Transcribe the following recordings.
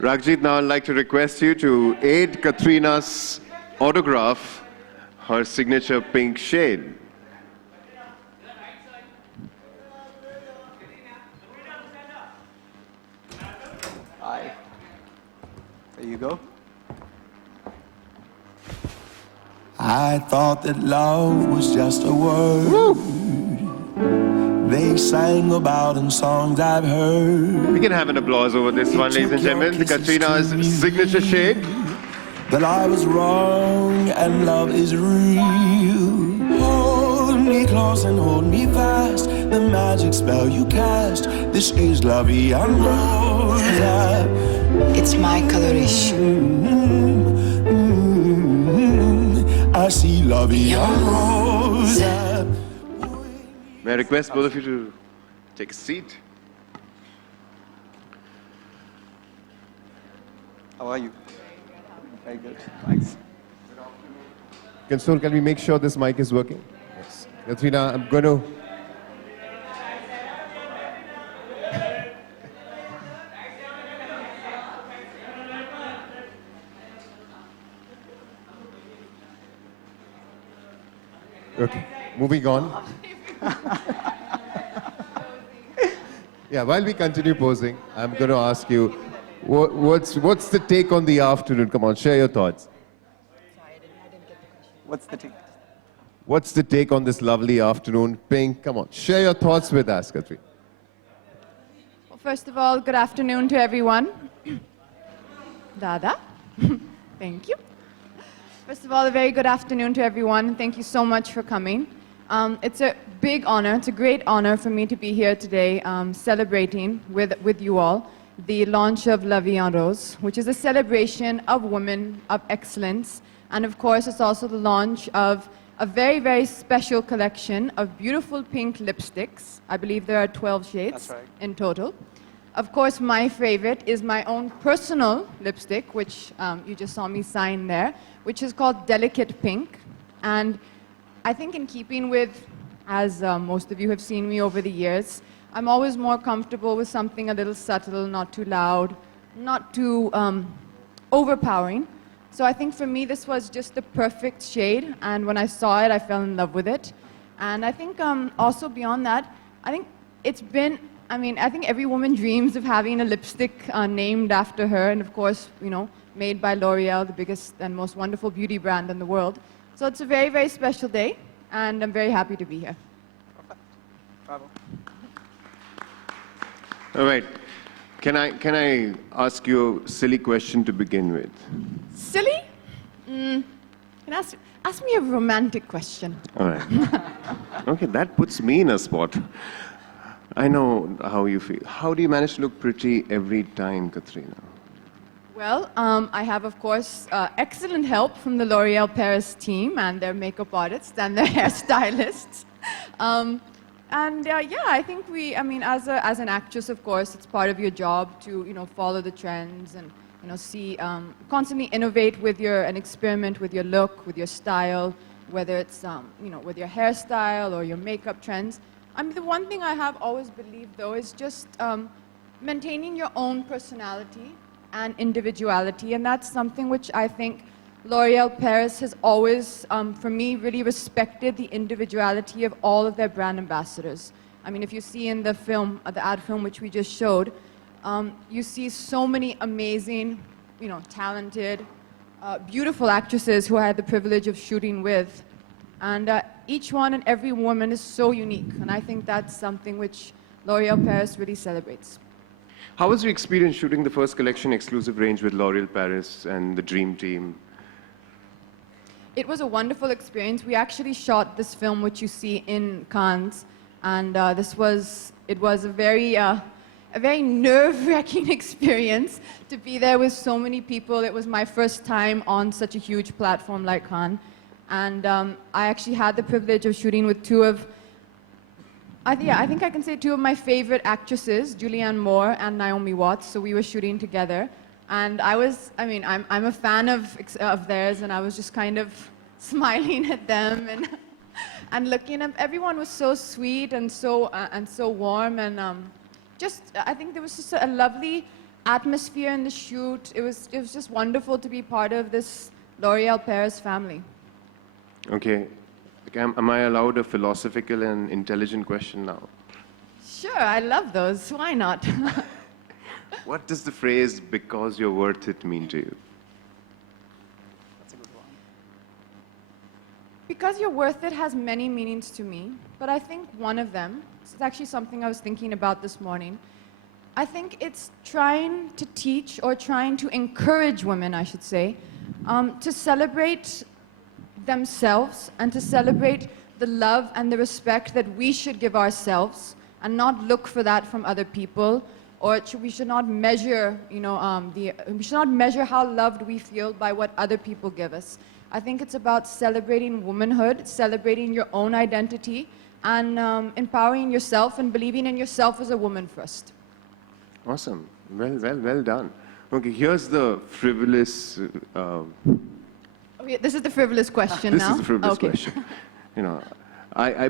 Ragjit, now I'd like to request you to aid Katrina's autograph, her signature pink shade. Hi. There you go. I thought that love was just a word. They sang about in songs I've heard. We can have an applause over this one, ladies and gentlemen. Katrina's signature shade. That I was wrong and love is real. Hold me close and hold me fast. The magic spell you cast. This is La Vie en Rose. It's my coloration. I see La Vie en Rose. May I request both of you to take a seat? How are you? Very good. Thanks. Console, can we make sure this mic is working? Yes. Katrina, I'm going to... Okay, moving on. Yeah, while we continue posing, I'm going to ask you, what's the take on the afternoon? Come on, share your thoughts. Sorry, I didn't get the question. What's the take? What's the take on this lovely afternoon? Pink, come on, share your thoughts with us, Katrina. Well, first of all, good afternoon to everyone. Dada, thank you. First of all, a very good afternoon to everyone. Thank you so much for coming. It's a big honor, it's a great honor for me to be here today celebrating with you all the launch of La Vie en Rose, which is a celebration of women, of excellence. And of course, it's also the launch of a very, very special collection of beautiful pink lipsticks. I believe there are 12 shades in total. Of course, my favorite is my own personal lipstick, which you just saw me sign there, which is called Delicate Pink. And I think in keeping with, as most of you have seen me over the years, I'm always more comfortable with something a little subtle, not too loud, not too overpowering. So I think for me, this was just the perfect shade. And when I saw it, I fell in love with it. And I think also beyond that, I think it's been, I think every woman dreams of having a lipstick named after her. And of course, you know, made by L'Oreal, the biggest and most wonderful beauty brand in the world. So it's a very, very special day, and I'm very happy to be here. Perfect. Bravo. All right. Can I ask you a silly question to begin with? Silly? Can ask me a romantic question. All right. Okay, that puts me in a spot. I know how you feel. How do you manage to look pretty every time, Katrina? Well, I have, of course, excellent help from the L'Oreal Paris team and their makeup artists and their hairstylists. Yeah, I think as an actress, of course, it's part of your job to, you know, follow the trends and, you know, see, constantly innovate with and experiment with your look, with your style, whether it's, you know, with your hairstyle or your makeup trends. The one thing I have always believed, though, is just maintaining your own personality and individuality, and that's something which I think L'Oreal Paris has always, for me, really respected the individuality of all of their brand ambassadors. I mean, if you see in the film, the ad film which we just showed, you see so many amazing, you know, talented, beautiful actresses who I had the privilege of shooting with. And each one and every woman is so unique, and I think that's something which L'Oreal Paris really celebrates. How was your experience shooting the first collection exclusive range with L'Oreal Paris and the Dream Team? It was a wonderful experience. We actually shot this film, which you see in Cannes, and it was a very nerve-wracking experience to be there with so many people. It was my first time on such a huge platform like Cannes, and I actually had the privilege of shooting with two of, I think I can say two of my favorite actresses, Julianne Moore and Naomi Watts. So we were shooting together. And I'm a fan of theirs, and I was just kind of smiling at them and looking up. Everyone was so sweet and so warm, and I think there was just a lovely atmosphere in the shoot, it was just wonderful to be part of this L'Oreal Paris family. Okay. Am I allowed a philosophical and intelligent question now? Sure, I love those. Why not? What does the phrase "because you're worth it" mean to you? That's a good one. Because you're worth it has many meanings to me, but I think one of them, this is actually something I was thinking about this morning. I think it's trying to teach or trying to encourage women, I should say, to celebrate themselves and to celebrate the love and the respect that we should give ourselves and not look for that from other people, or we should not measure, we should not measure how loved we feel by what other people give us. I think it's about celebrating womanhood, celebrating your own identity, and empowering yourself and believing in yourself as a woman first. Awesome. Well done. Okay, here's the frivolous. Okay, this is the frivolous question This now. is the frivolous Okay. question. You know,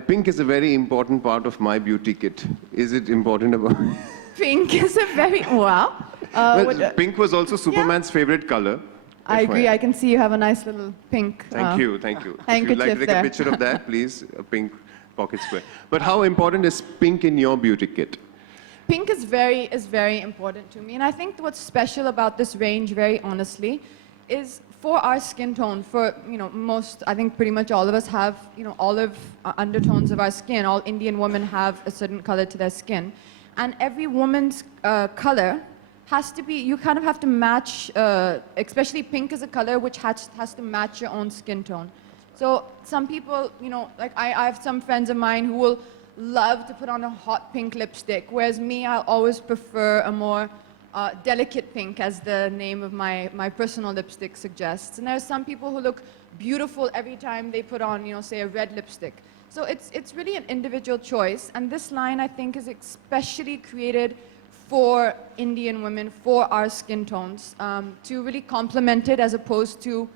pink is a very important part of my beauty kit. Is it important about? Pink is a very wow. Well, pink was also Superman's favorite color. I agree. FYI. I can see you have a nice little pink. Thank you. If you'd like to handkerchief take there. a picture of that, please, a pink pocket square. But how important is pink in your beauty kit? Pink is very important to me, and I think what's special about this range, very honestly, is for our skin tone. For most, I think pretty much all of us have olive undertones of our skin. All Indian women have a certain color to their skin, and every woman's color has to be. You kind of have to match. Especially pink is a color which has to match your own skin tone. So some people, like I have some friends of mine who will love to put on a hot pink lipstick, whereas me, I'll always prefer a more delicate pink, as the name of my personal lipstick suggests. And there are some people who look beautiful every time they put on, say a red lipstick. So it's really an individual choice. And this line, I think, is especially created for Indian women, for our skin tones, to really complement it as opposed to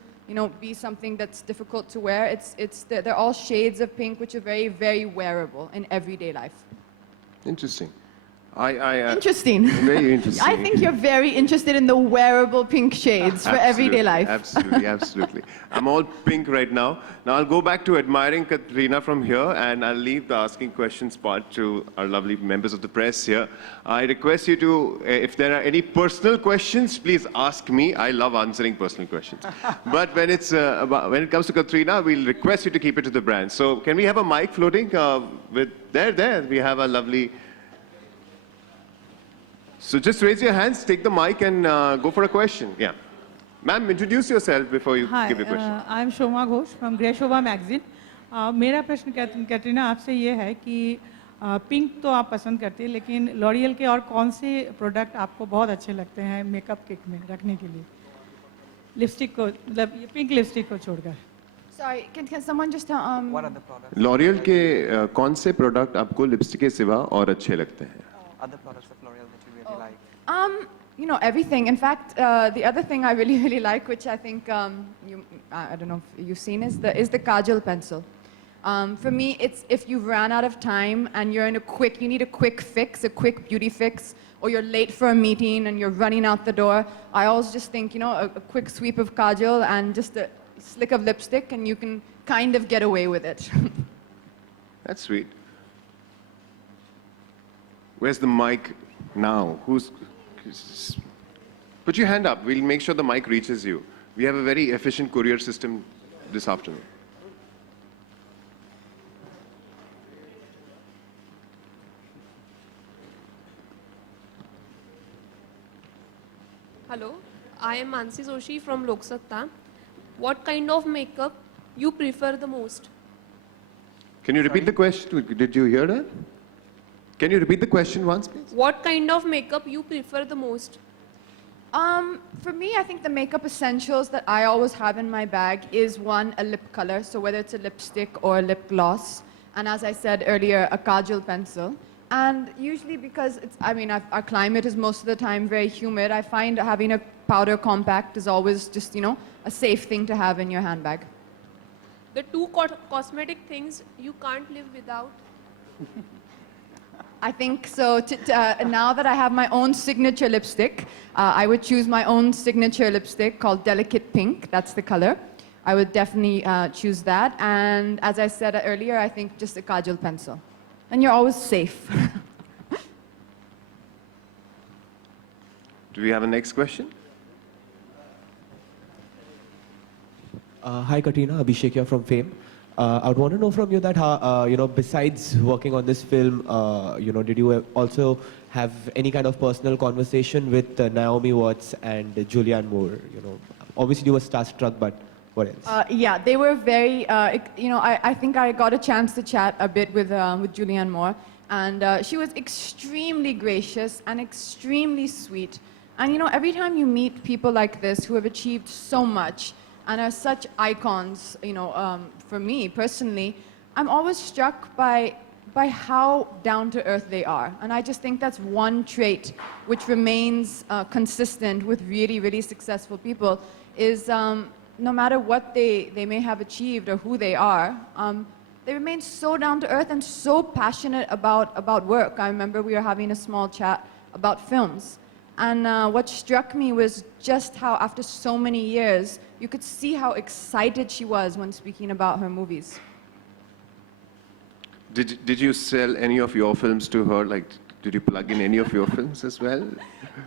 be something that's difficult to wear. They're all shades of pink, which are very, very wearable in everyday life. Interesting. Interesting. Very interesting. I think you're very interested in the wearable pink shades for everyday life. Absolutely. I'm all pink right now. Now I'll go back to admiring Katrina from here, and I'll leave the asking questions part to our lovely members of the press here. I request you to, if there are any personal questions, please ask me. I love answering personal questions. But when it comes to Katrina, we'll request you to keep it to the brand. So can we have a mic floating? There. We have a lovely. So just raise your hands, take the mic, and go for a question. Yeah. Ma'am, introduce yourself before you give your question. I am Shoma Ghosh from grey Shobha magazine. मेरा प्रश्न कैटरीना आपसे ये है कि pink तो आप पसंद करती है, लेकिन लॉरियल के और कौन से प्रोडक्ट आपको बहुत अच्छे लगते हैं मेकअप किट में रखने के लिए, लिपस्टिक को, मतलब ये पिंक लिपस्टिक को छोड़कर? Sorry, can someone just What are the products? L'Oreal के कौन से प्रोडक्ट आपको लिपस्टिक के सिवा और अच्छे लगते हैं? Other products of L'Oreal that you really like? Everything. In fact, the other thing I really, really like, which I think I don't know if you've seen, is the kajal pencil. For me, it's if you've ran out of time and you need a quick fix, a quick beauty fix, or you're late for a meeting and you're running out the door, I always just think, a quick sweep of kajal and just a slick of lipstick, and you can kind of get away with it. That's sweet. Where's the mic now? Put your hand up. We'll make sure the mic reaches you. We have a very efficient courier system this afternoon. Hello, I am Mansi Joshi from Lok Satta. What kind of makeup you prefer the most? Can you repeat the question? Did you hear that? Can you repeat the question once, please? What kind of makeup you prefer the most? For me, I think the makeup essentials that I always have in my bag is one, a lip color, so whether it's a lipstick or a lip gloss, and as I said earlier, a kajal pencil. And usually because our climate is most of the time very humid, I find having a powder compact is always just, a safe thing to have in your handbag. The two cosmetic things you can't live without? I think so. Now that I have my own signature lipstick, I would choose my own signature lipstick called Delicate Pink. That's the color. I would definitely choose that. And as I said earlier, I think just a kajal pencil. And you're always safe. Do we have a next question? Hi, Katrina. Abhishek here from Fame. I would want to know from you that, besides working on this film, did you also have any kind of personal conversation with Naomi Watts and Julianne Moore? Obviously you were starstruck, but what else? Yeah, they were very, I think I got a chance to chat a bit with Julianne Moore. And she was extremely gracious and extremely sweet. And every time you meet people like this who have achieved so much and are such icons, for me personally, I'm always struck by how down to earth they are. And I just think that's one trait which remains consistent with really, really successful people is no matter what they may have achieved or who they are, they remain so down to earth and so passionate about work. I remember we were having a small chat about films. And what struck me was just how, after so many years, you could see how excited she was when speaking about her movies. Did you sell any of your films to her? Like, did you plug in any of your films as well?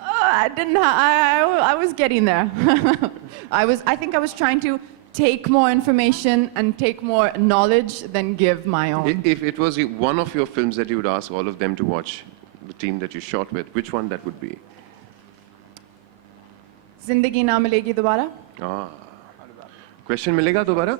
Oh, I didn't. I was getting there. I think I was trying to take more information and take more knowledge than give my own. If it was one of your films that you would ask all of them to watch, the team that you shot with, which one that would be? Zindagi Na Milegi Dobara? Question milega dobara?